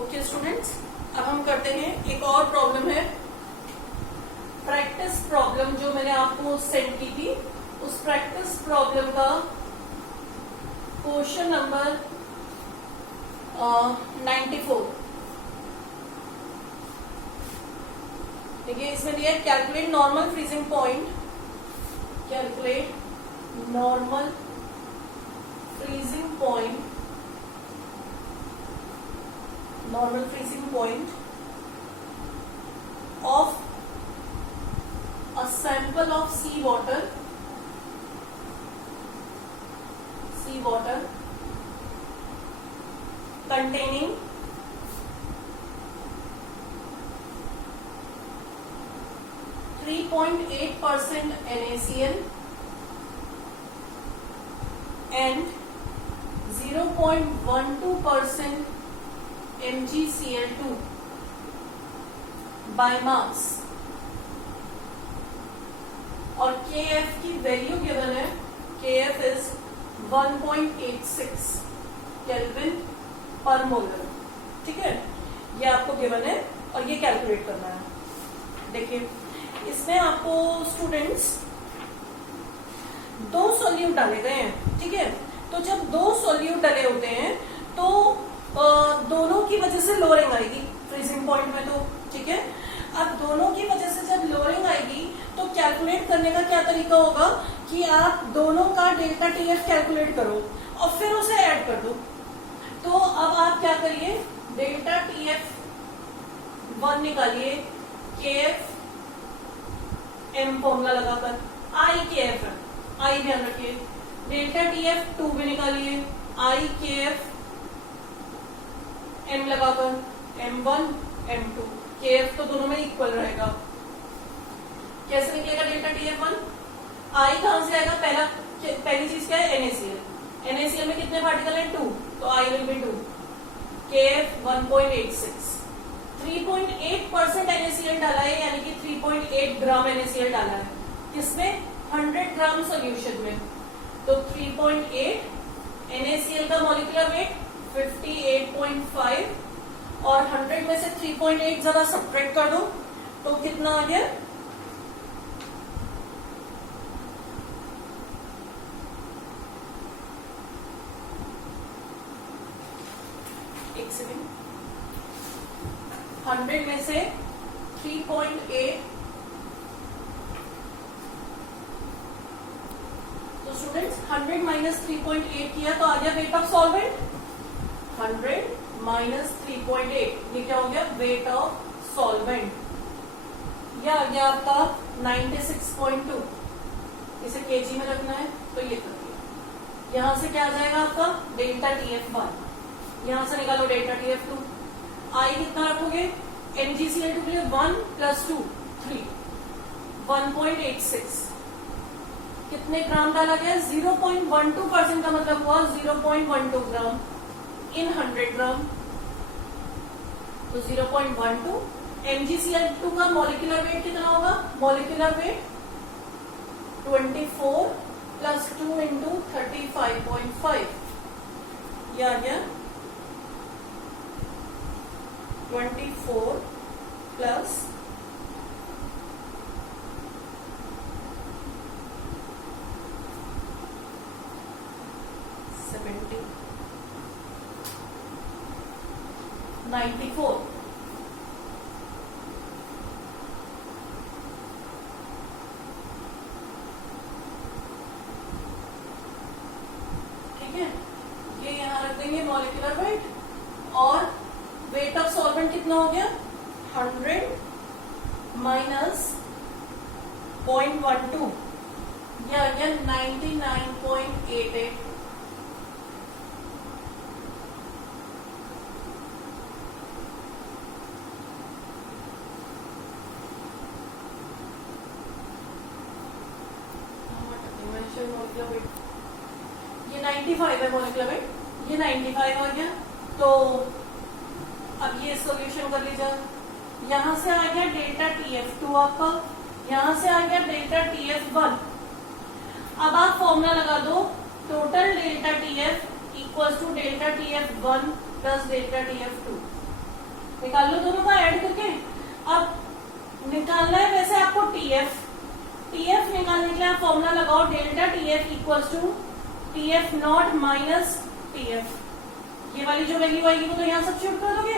Okay students, अब हम करते हैं एक और प्रॉब्लम है प्रैक्टिस प्रॉब्लम जो मैंने आपको सेंड की थी। उस प्रैक्टिस प्रॉब्लम का क्वेश्चन नंबर 94। देखिए इसमें दिया है calculate normal freezing point, calculate normal freezing point, normal freezing point of a sample of seawater containing 3.8% NaCl and 0.12% MgCl2 by mass और Kf की वैल्यू गिवन है। Kf इज 1.86 केल्विन पर molar. ठीक है, ये आपको गिवन है और ये कैलकुलेट करना है। देखिए इसमें आपको स्टूडेंट्स दो सॉल्यूट डाले गए हैं। ठीक है, तो जब दो सॉल्यूट डाले होते हैं तो दोनों की वजह से लोअरिंग आएगी फ्रीजिंग पॉइंट में। तो ठीक है, अब दोनों की वजह से जब लोअरिंग आएगी तो कैलकुलेट करने का क्या तरीका होगा कि आप दोनों का डेल्टा टीएफ कैलकुलेट करो और फिर उसे ऐड कर दो। तो अब आप क्या करिए, डेल्टा टीएफ 1 निकालिए, केएफ एम फॉर्मूला लगाकर, आई केएफ है, आई ध्यान रखिए। डेल्टा टीएफ 2 भी निकालिए, आई केएफ एम लगाकर, M1 M2, KF तो दोनों में इक्वल रहेगा। कैसे निकलेगा डेल्टा TF1? I कहां से आएगा? पहली चीज क्या है? NaCl। NaCl में कितने पार्टिकल है? 2, तो I will be 2। KF 1.86, 3.8% NaCl डाला है, यानी कि 3.8 ग्राम NaCl डाला है। किसमें? 100 ग्राम सोल्यूशन में। तो 3.8 NaCl का मॉलिक्यूलर वेट 58.5 और 100 में से 3.8 जरा सब्ट्रैक्ट कर दो तो कितना आ गया? एक सेकेंड, 100 में से 3.8, तो स्टूडेंट्स 100 माइनस 3.8 किया तो आ गया वेट ऑफ सॉल्वेंट। 100 माइनस 3.8, ये क्या हो गया? Weight of solvent. ये आ गया आपका 96.2। इसे केजी में रखना है तो ये कर दिया। यहां से क्या आ जाएगा आपका? Delta TF1। यहां से निकालो डेल्टा TF2। आई कितना रखोगे? MgCl2 के लिए 1 + 2 3, 1.86। कितने ग्राम डाला गया? 0.12% का मतलब हुआ 0.12 ग्राम इन 100 ग्राम, तो 0.12। MgCl2 का मॉलिक्यूलर वेट कितना होगा? मॉलिक्यूलर वेट 24 + 2 × 35.5, ये आ गया 24 + 70, 94। ठीक है, ये यहां रख देंगे मॉलिक्यूलर वेट। और वेट ऑफ सॉल्वेंट कितना हो गया? 100 माइनस 0.12, ये आ गया 99.88। ये 95 है मॉलिक्यूलर वेट, ये 95 आ गया। तो अब ये सॉल्यूशन कर लीजिए। यहां से आ गया डेल्टा TF2 आपका, यहां से आ गया डेल्टा TF1। अब आप फॉर्मूला लगा दो, total delta TF equals to delta TF1 plus delta TF2। निकाल लो दोनों का ऐड करके। अब निकालना है वैसे आपको टीएफ। टीएफ निकालने के लिए आप फॉर्मूला लगाओ, delta TF equal to TF naught minus TF. ये वाली जो वैल्यू आएगी वो तो यहाँ सब्स्टिट्यूट कर दोगे।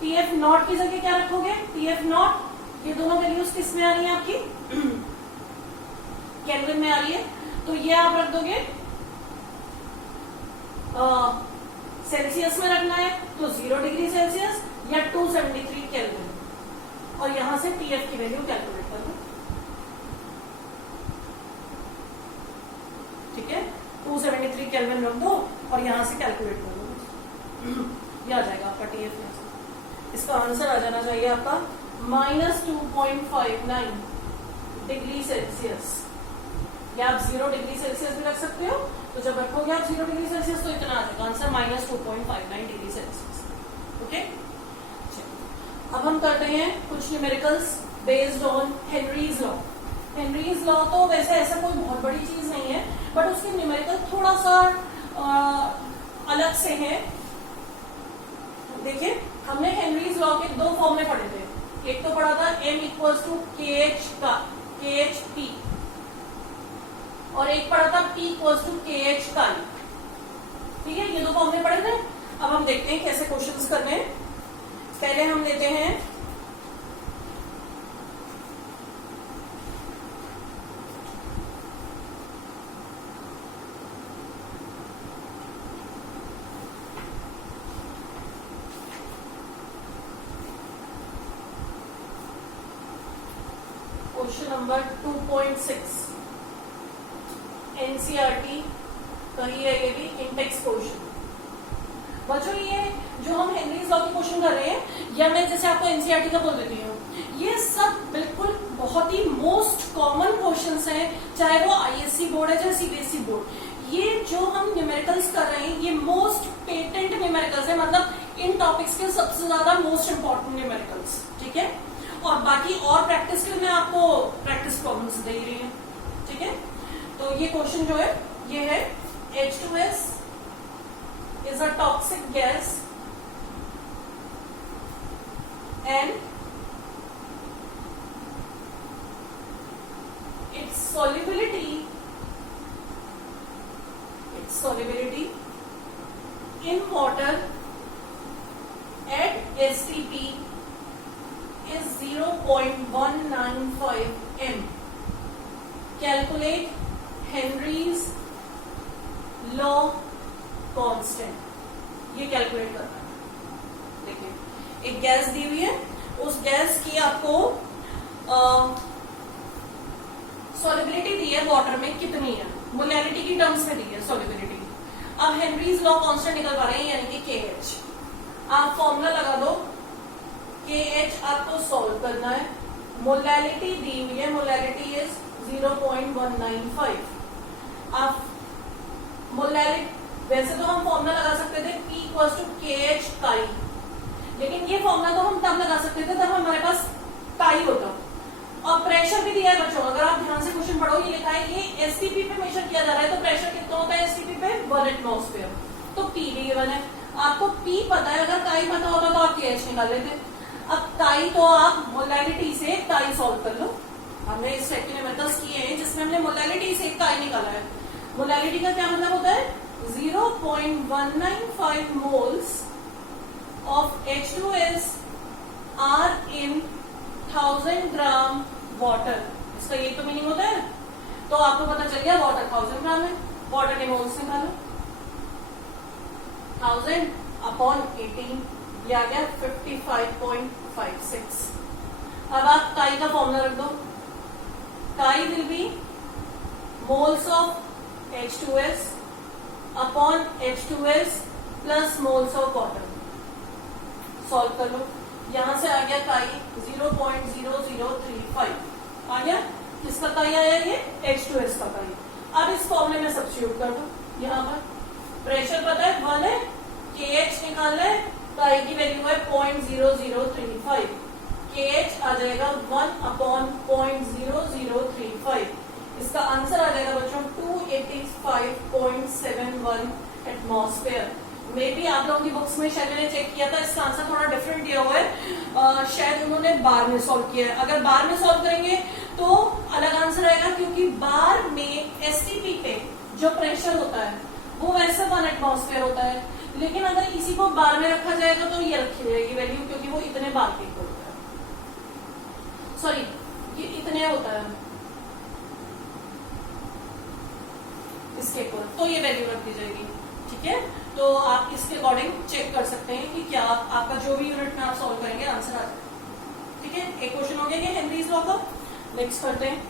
टीएफ नॉट की जगह क्या रखोगे, टीएफ नॉट। ये दोनों वैल्यूज किस में आ रही है आपकी, केल्विन में आ रही है, तो ये आप रख दोगे सेल्सियस में रखना है तो 0 डिग्री सेल्सियस या 273 केल्विन, और यहां से टीएफ की वैल्यू कैलकुलेट कर लो। ठीक है, 273 केल्विन रख दो और यहां से कैलकुलेट कर लो, ये आ जाएगा आपका टीएफ। में से इसका आंसर आ जाना चाहिए आपका -2.59 डिग्री सेल्सियस, या आप 0 डिग्री सेल्सियस भी रख सकते हो। तो जब रखोगे आप 0 डिग्री सेल्सियस तो इतना आ जाएगा आंसर -2.59 डिग्री सेल्सियस। ओके, अब हम करते हैं कुछ numericals based on Henry's law. Henry's law तो वैसे ऐसा कोई बहुत बड़ी चीज नहीं है, बट उसके न्यूमेरिकल थोड़ा सा अलग से है। देखिए, हमने हेनरीज लॉ के 2 फॉर्म में पढ़े थे। एक तो पढ़ा था m equals to KH P, और एक पढ़ा था P इक्वल्स टू KH काई। ठीक है, ये 2 फॉर्म में पढ़े थे। अब हम देखते हैं कैसे क्वेश्चंस करने हैं। पहले हम लेते हैं क्वेश्चन नंबर 2.6 एनसीईआरटी का ही है, ये भी इंटेक्स क्वेश्चन। बच्चों, ये जो हम हेनरीज लॉ के क्वेश्चन कर रहे हैं, या मैं जैसे आपको एनसीईआरटी का बोल देती हूँ, ये सब बिल्कुल बहुत ही मोस्ट कॉमन क्वेश्चंस हैं, चाहे वो आईएससी बोर्ड है चाहे सीबीएसई बोर्ड। ये जो हम न्यूमेरिकल्स कर रहे हैं, ये मोस्ट पेटेंट न्यूमेरिकल्स है, मतलब इन टॉपिक्स के सबसे ज्यादा मोस्ट इंपॉर्टेंट न्यूमेरिकल्स। ठीक है, और बाकी और प्रैक्टिस के लिए मैं आपको प्रैक्टिस प्रॉब्लम्स दे रही हूँ। ठीक है, तो ये क्वेश्चन जो है ये है H2S is a toxic gas and its solubility in water at STP is 0.195 m. Calculate Henry's law constant. ये कैलकुलेट करना है। देखिए, एक गैस दी हुई है, उस गैस की आपको सॉलिबिलिटी दी है वाटर में कितनी है, मोलैरिटी की टर्म्स में दी है सॉलिबिलिटी। अब हेनरीज लॉ कांस्टेंट निकल पा रहे हैं, यानी कि KH। आप फॉर्मूला लगा दो, KH आपको सॉल्व करना है। मोलैरिटी दी हुई है, मोलैरिटी इज 0.195। आप मोलैरिटी वैसे तो हम फॉर्मूला लगा सकते थे P इक्वल्स टू KH काई, लेकिन ये फॉर्मूला तो हम तब लगा सकते थे जब हमारे पास काई होता। और प्रेशर भी दिया है बच्चों, अगर आप ध्यान से क्वेश्चन पढ़ो, ये लिखा है ये STP पे मेजर किया जा रहा है, तो प्रेशर कितना होता है STP पे 1 एटमॉस्फेयर, तो P भी गिवन है। आपको P पता है, अगर काई पता होता तो आप KH निकाल लेते। अब काई तो आप मोलैरिटी से काई सॉल्व कर लो। हमने इस सेट के मेथड्स किए हैं जिसमें हमने मोलैरिटी से काई निकाला है। मोलैरिटी का क्या मतलब होता है, 0.195 moles of H2S are in 1000 gram water. इसका ये तो मीनिंग होता है। तो आपको पता चल गया वाटर 1000 ग्राम है, वाटर के मोल्स निकालो, 1000 अपॉन 18, ये आ गया 55.56। अब आप काई का फॉर्मूला रख दो, काई will be moles of H2S upon H2S plus moles of water. Solve कर लो, यहां से आ गया काई 0.0035 आ गया। किसका काई आया, ये H2S का काई। अब इस फॉर्मूले में सब्स्टिट्यूट कर दो। यहाँ पर प्रेशर पता है 1 है, KH निकालना है, काई की वैल्यू है 0.0035, KH आ जाएगा 1 अपॉन 0.0035। इसका आंसर आ जाएगा बच्चों 285.71 एटमॉस्फेयर, मे बी आप लोगों की बुक्स में शायद मैंने चेक किया था, इसका आंसर थोड़ा डिफरेंट दिया हुआ है, शायद उन्होंने बार में सॉल्व किया है। अगर बार में सॉल्व करेंगे तो अलग आंसर आएगा, क्योंकि बार में एसटीपी पे जो प्रेशर होता है वो वैसे 1 एटमॉस्फेयर होता है, लेकिन अगर इसी को बार में रखा जाएगा तो ये रखी जाएगी वैल्यू, क्योंकि वो इतने बार के इक्वल होता है, सॉरी ये इतने होता है इसके इक्वल, तो ये वैल्यू रख दी जाएगी। ठीक है, तो आप इसके अकॉर्डिंग चेक कर सकते हैं कि क्या आपका जो भी यूनिट में आप सॉल्व करेंगे आंसर आ जाएगा। ठीक है, एक क्वेश्चन हो गया कि हेनरीज लॉ का। नेक्स्ट करते हैं।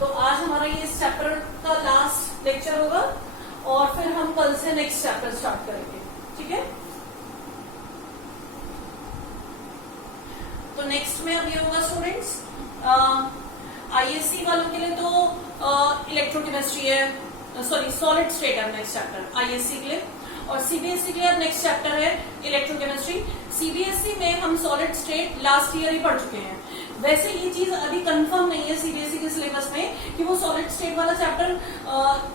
तो आज हमारा ये इस चैप्टर का लास्ट लेक्चर होगा और फिर हम कल से नेक्स्ट चैप्टर स्टार्ट करेंगे। ठीक है, तो नेक्स्ट में अब ये होगा स्टूडेंट्स, आईएससी वालों के लिए तो इलेक्ट्रोकेमिस्ट्री है, सॉरी सॉलिड स्टेट है नेक्स्ट चैप्टर आईएससी के लिए, और सीबीएसई के लिए नेक्स्ट चैप्टर है इलेक्ट्रोकेमिस्ट्री। सीबीएसई में हम सॉलिड स्टेट लास्ट ईयर ही पढ़ चुके हैं। वैसे ये चीज अभी कंफर्म नहीं है सीबीएसई के सिलेबस में कि वो सॉलिड स्टेट वाला चैप्टर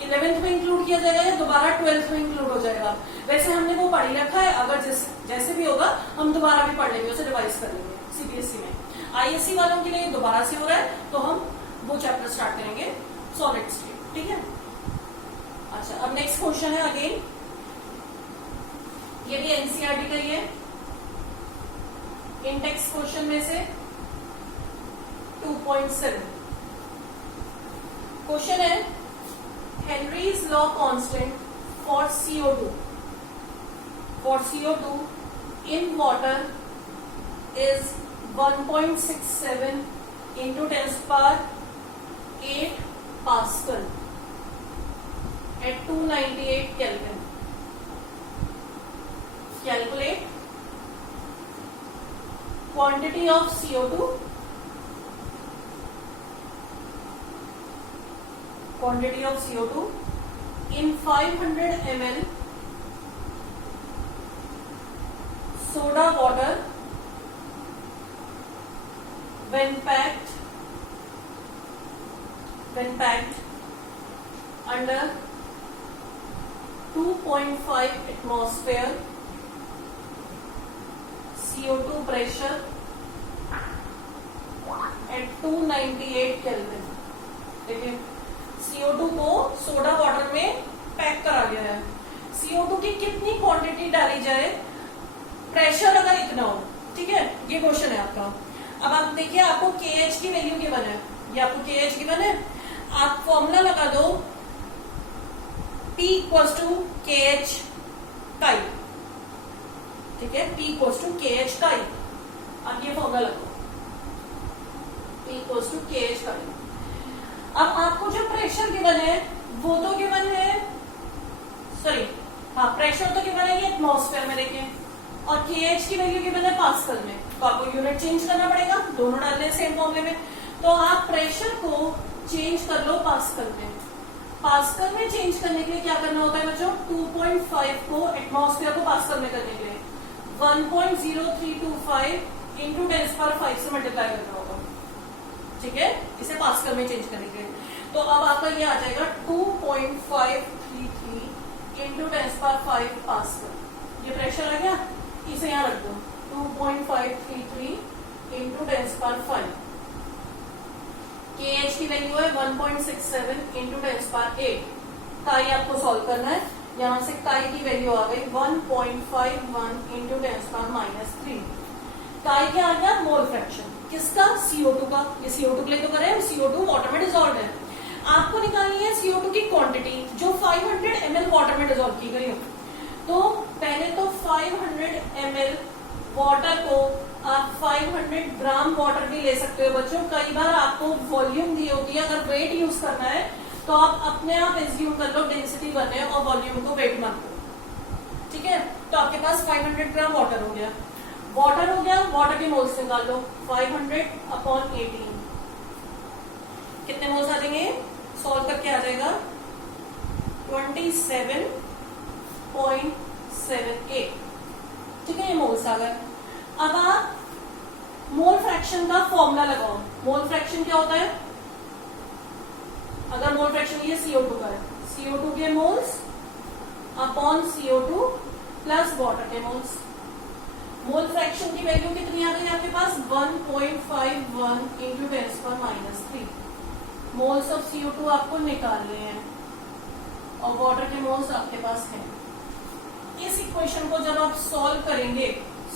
11th में इंक्लूड किया जाएगा या दोबारा 12th में इंक्लूड हो जाएगा। वैसे हमने वो पढ़ ही रखा है, अगर जैसे भी होगा हम दोबारा भी पढ़ लेंगे, उसे रिवाइज कर लेंगे सीबीएसई में। आईएससी वालों के लिए दोबारा से हो रहा है तो हम वो चैप्टर स्टार्ट करेंगे सॉलिड स्टेट। ठीक है, अच्छा अब नेक्स्ट क्वेश्चन है अगेन, ये भी एनसीईआरटी का ही है, इंडेक्स क्वेश्चन में से 2.7 क्वेश्चन है, Henry's law constant for CO2 in water is 1.67 into 10⁸ Pascal at 298 Kelvin. Calculate quantity of CO2 in 500 ml soda water when packed under 2.5 atmosphere CO2 pressure at 298 Kelvin। देखिए CO2 को soda water में pack करा गया है, CO2 की कितनी quantity डाली जाए, प्रेशर अगर इतना हो। ठीक है, ये क्वेश्चन है आपका। अब आप देखिए आपको KH की वैल्यू गिवन है, ये आपको KH गिवन है, आप फॉर्मूला लगा दो P इक्वल्स टू KH काई। ठीक है, P इक्वल्स टू KH काई, आप ये फॉर्मूला लगाओ P इक्वल्स टू KH काई। अब आपको जो प्रेशर गिवन है वो तो गिवन है, सॉरी हाँ प्रेशर तो गिवन है ये एटमॉस्फेयर में देखिए, और KH की वैल्यू गिवन है पास्कल में, तो आपको यूनिट चेंज करना पड़ेगा, दोनों डालने सेम फॉर्मूले में। तो आप प्रेशर को चेंज कर लो पास्कल में। पास्कल में चेंज करने के लिए क्या करना होता है बच्चों, 2.5 को एटमॉस्फेयर को पास्कल में करने के लिए 1.0325 इंटू 10⁵ से मल्टीप्लाई करना होगा। ठीक है, इसे पास्कल में चेंज करने के लिए। तो अब आपका ये आ जाएगा 2.533 इंटू 10⁵ पास्कल। ये प्रेशर आ गया, इसे यहाँ रख दो 2.533 इंटू 10⁵। KH की वैल्यू है 1.67 इंटू 10⁸। काई आपको सॉल्व करना है, यहाँ से काई की वैल्यू आ गई 1.51 इंटू 10⁻³ काई क्या आ गया, मोल फ्रैक्शन किसका, CO2 का। ये CO2 के लिए तो करें, CO2 वाटर में डिसॉल्व है। आपको निकालनी है CO2 की क्वांटिटी जो 500 ml वाटर में डिसॉल्व की गई हो। तो पहले तो 500 ml वाटर को आप 500 ग्राम वाटर भी ले सकते हो बच्चों। कई बार आपको वॉल्यूम दी होती है, अगर वेट यूज करना है तो आप अपने आप एज्यूम कर लो डेंसिटी बने और वॉल्यूम को वेट मत लो। ठीक है, तो आपके पास 500 ग्राम वाटर हो गया, वाटर के मोल्स निकाल लो 500/18 कितने मोल्स आ जाएंगे, सॉल्व करके आ जाएगा 27.78। ठीक है, ये मोल्स आ गए। अब आप मोल फ्रैक्शन का फॉर्मूला लगाओ। मोल फ्रैक्शन क्या होता है, अगर मोल फ्रैक्शन ये CO2 का है, CO2 के moles upon CO2 plus water के मोल्स। मोल फ्रैक्शन की वैल्यू कितनी आ गई आपके पास 1.51 इंटू 10⁻³ मोल्स ऑफ CO2 आपको निकालने हैं और वाटर के मोल्स आपके पास हैं। इस इक्वेशन को जब आप सॉल्व करेंगे,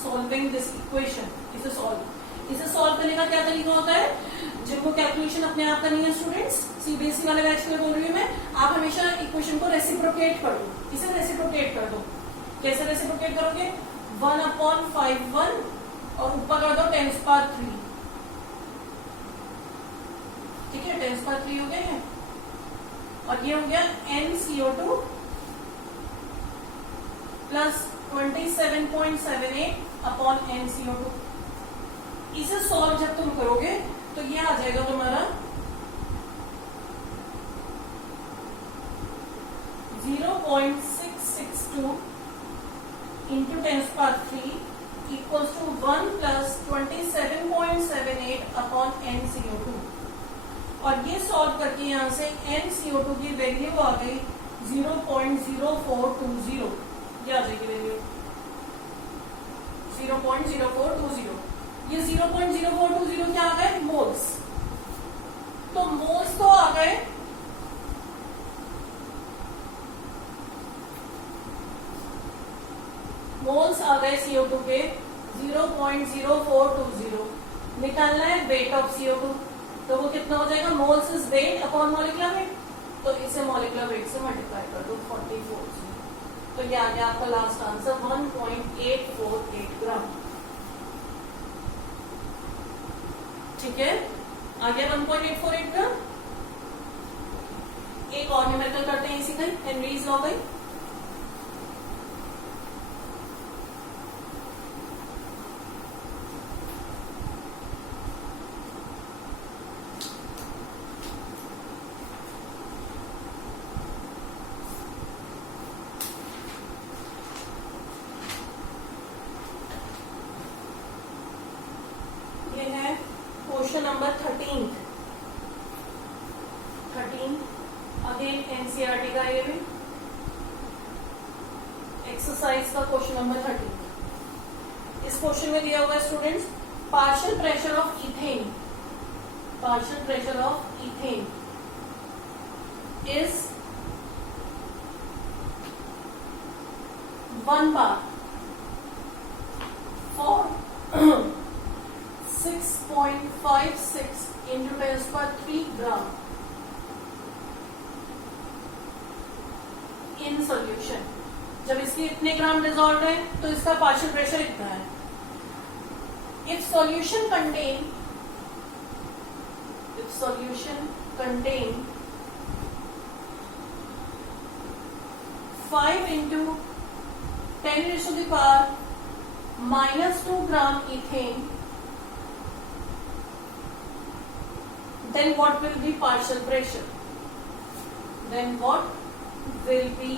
सॉल्विंग दिस इक्वेशन, इसे सॉल्व करने का क्या तरीका होता है, जिनको कैलकुलेशन अपने आप करनी है स्टूडेंट्स, सीबीएसई वाले बैच के बोल रही हूँ मैं, आप हमेशा इक्वेशन को रेसिप्रोकेट कर दो, इसे रेसिप्रोकेट कर दो। कैसे रेसिप्रोकेट करोगे, 1/51 और ऊपर कर दो 10⁻³। ठीक है, 10⁻³ हो गया है और ये हो गया NCO2 प्लस 27.78 अपॉन NCO2। इसे सॉल्व जब तुम करोगे तो ये आ जाएगा तुम्हारा 0.662 into 10⁻³ equals to 1 plus 27.78 upon NCO2। और ये सॉल्व करके यहां से NCO2 की वैल्यू आ गई 0.0420, ये आ जाएगी वैल्यू 0.0420। ये 0.0420 क्या आ गए, मोल्स। तो मोल्स तो आ गए, मोल्स आ गए CO2 के 0.0420। निकालना है वेट ऑफ CO2, तो वो कितना हो जाएगा, moles is weight upon molecular weight, तो इसे मॉलिक्यूलर वेट से मल्टीप्लाई कर दो 44 से, तो ये आ गया आपका लास्ट आंसर 1.848 ग्राम। ठीक है, आ गया 1.848 ग्राम। एक और न्यूमेरिकल करते हैं इसी का, हेनरीज लॉ गई। क्वेश्चन नंबर 13 अगेन एनसीईआरटी का, ये भी एक्सरसाइज का क्वेश्चन नंबर 13। इस क्वेश्चन में दिया हुआ है students, partial pressure of ethane, partial pressure of ethane is 1 bar for 6.56 into 10⁻³ gram in solution. जब इसके इतने ग्राम डिजॉल्व है तो इसका पार्शियल प्रेशर इतना है। If solution contain 5 into 10⁻⁻² gram ethane, then what will be partial pressure? Then what will be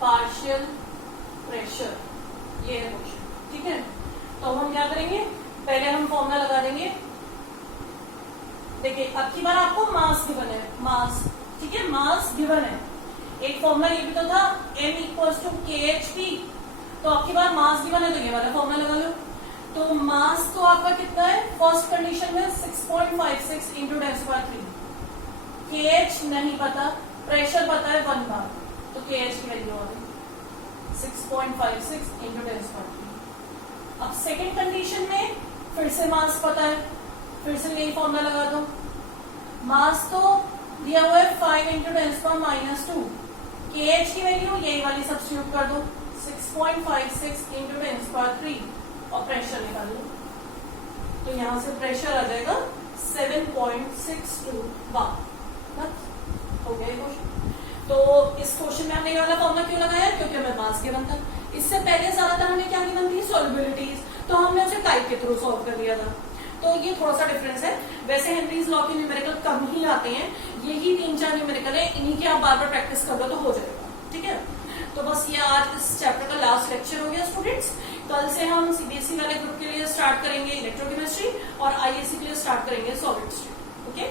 partial pressure? ये है क्वेश्चन। ठीक है, तो हम क्या करेंगे, पहले हम फॉर्मूला लगा देंगे। देखिए अब की बार आपको मास गिवन है, मास, ठीक है, मास गिवन है। एक फॉर्मूला ये भी तो था m इक्वल्स टू KHP, तो आपकी बार मास गिवन है तो ये वाला फॉर्मूला लगा लो। तो मास तो आपका कितना है, फर्स्ट कंडीशन में 6.56 इंटू 10⁻³ KH नहीं पता, प्रेशर पता है 1 बार, तो KH की वैल्यू आ गई 6.56 इंटू 10⁻³। अब सेकेंड कंडीशन में फिर से मास पता है, फिर से यही फॉर्मूला लगा दो। मास तो दिया हुआ है 5 इंटू 10⁻², KH की वैल्यू यही वाली सब्स्टिट्यूट कर दो 6.56 इंटू 10⁻³ और प्रेशर निकाल लो, तो यहां से प्रेशर आ जाएगा 7.62 बार। हो गया क्वेश्चन। तो इस क्वेश्चन में हमने ये वाला फॉर्मूला क्यों लगाया, क्योंकि हमें मास गिवन था। इससे पहले ज्यादातर हमें क्या गिवन थी, सॉल्युबिलिटीज, तो हमने उसे टाइप के थ्रू सॉल्व कर लिया था। तो ये थोड़ा सा डिफरेंस है। वैसे हेनरीज लॉ के न्यूमेरिकल कम ही आते हैं, यही 3-4 न्यूमेरिकल है, इन्हीं की आप बार बार प्रैक्टिस कर लो तो हो जाएगा। ठीक है, तो बस ये आज इस चैप्टर का लास्ट लेक्चर हो गया स्टूडेंट्स। कल से हम सीबीएसई वाले ग्रुप के लिए स्टार्ट करेंगे इलेक्ट्रोकेमिस्ट्री और आईएससी के लिए स्टार्ट करेंगे सॉलिड स्टेट। ओके।